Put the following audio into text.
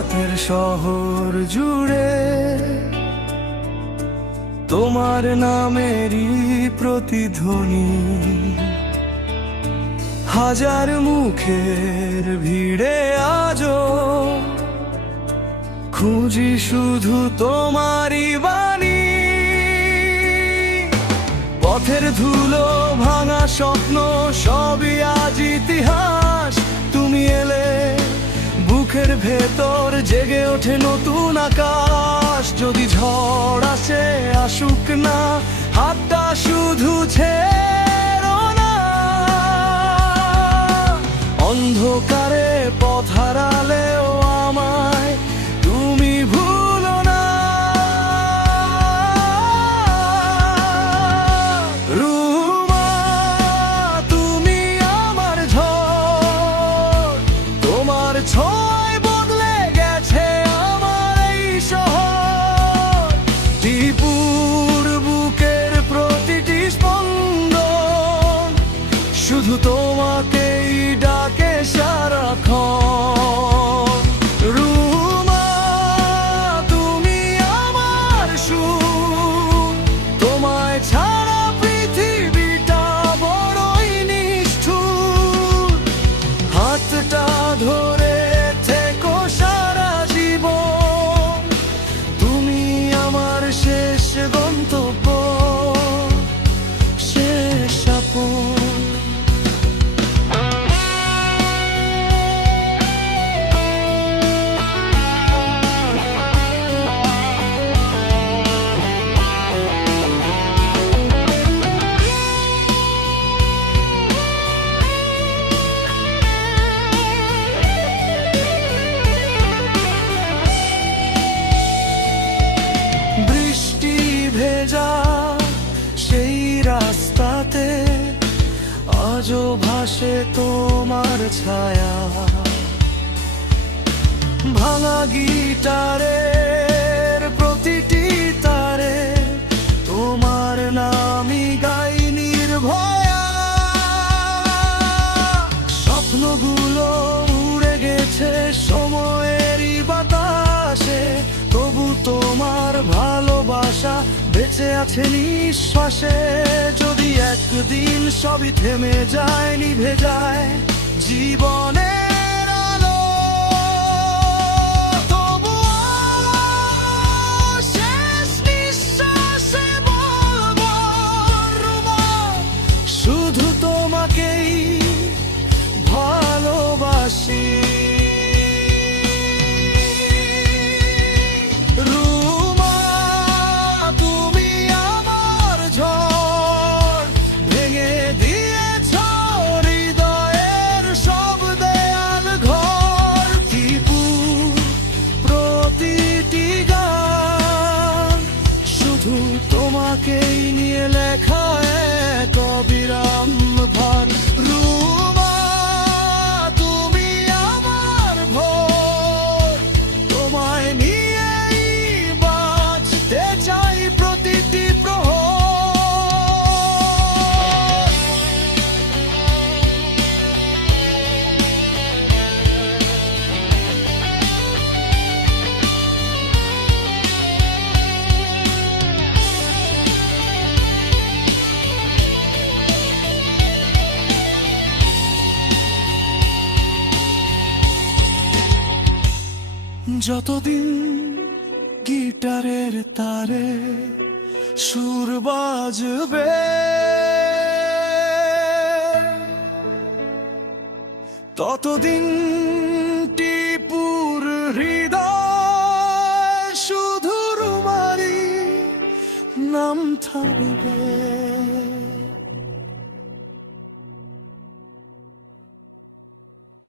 রাতের শহর জুড়ে তোমার নামেরই প্রতিধ্বনি, হাজার মুখের ভিড়ে আজও খুঁজি শুধু তোমারই বাণী। পথের ধুলো ভাঙা স্বপ্ন সবই আজ ইতিহাস। তুমি এলে বুকের ভেতর জেগে ওঠে নতুন আকাশ। যদি ঝড় আসে আসুক না, হাতটা শুধু ছেড়ো না। অন্ধকারে পথ হারালেও আমায় তুমি ভুলো না। রুমা তুমি আমার ঝড়, তোমার ছোঁয়ায় বদলে গেছে আমার এই শহর। ত্রিপুর বুকের প্রতিটি স্পন্দন শুধু তোমাকেই ডাকে সারাক্ষণ। রুমা তুমি আমার সুর, তোমায় ছাড়া পৃথিবীটা বড়ই নিষ্ঠুর। হাতটা ধরে থেকো সারা জীবন, তুমি আমার শেষ গন্তব্য, শেষ আপন। বৃষ্টি ভেজা সেই রাস্তাতে আজও ভাসে তোমার ছায়া। ভাঙা গিটারের প্রতিটি তারে তোমার নামই গাই নির্ভয়া। স্বপ্নগুলো উড়ে গেছে সময়েরই বাতাসে, তবু তোমার ভালোবাসা বেঁচে আছে নিঃশ্বাসে। যদি একদিন সবই থেমে যায়, নিভে যায় জীবনের আলো, তবুও শেষ নিঃশ্বাসে বলবো রুমা, শুধু তোমাকেই ভালোবাসি। রুমা তুমি আমার ঝড়, ভেঙে দিয়েছ হৃদয়ের সব দেয়াল ঘর। ত্রিপুর প্রতিটি গান শুধু তোমাকেই নিয়ে লেখা এক অবিরাম ভার। রুমা তুমি আমার ভোর, তোমায় নিয়েই বাঁচতে চাই প্রতিটি প্রহর। যতদিন গিটারের তারে সুর বাজবে, ততদিন টিপুর হৃদয় শুধু রুমারি নাম থাকবে।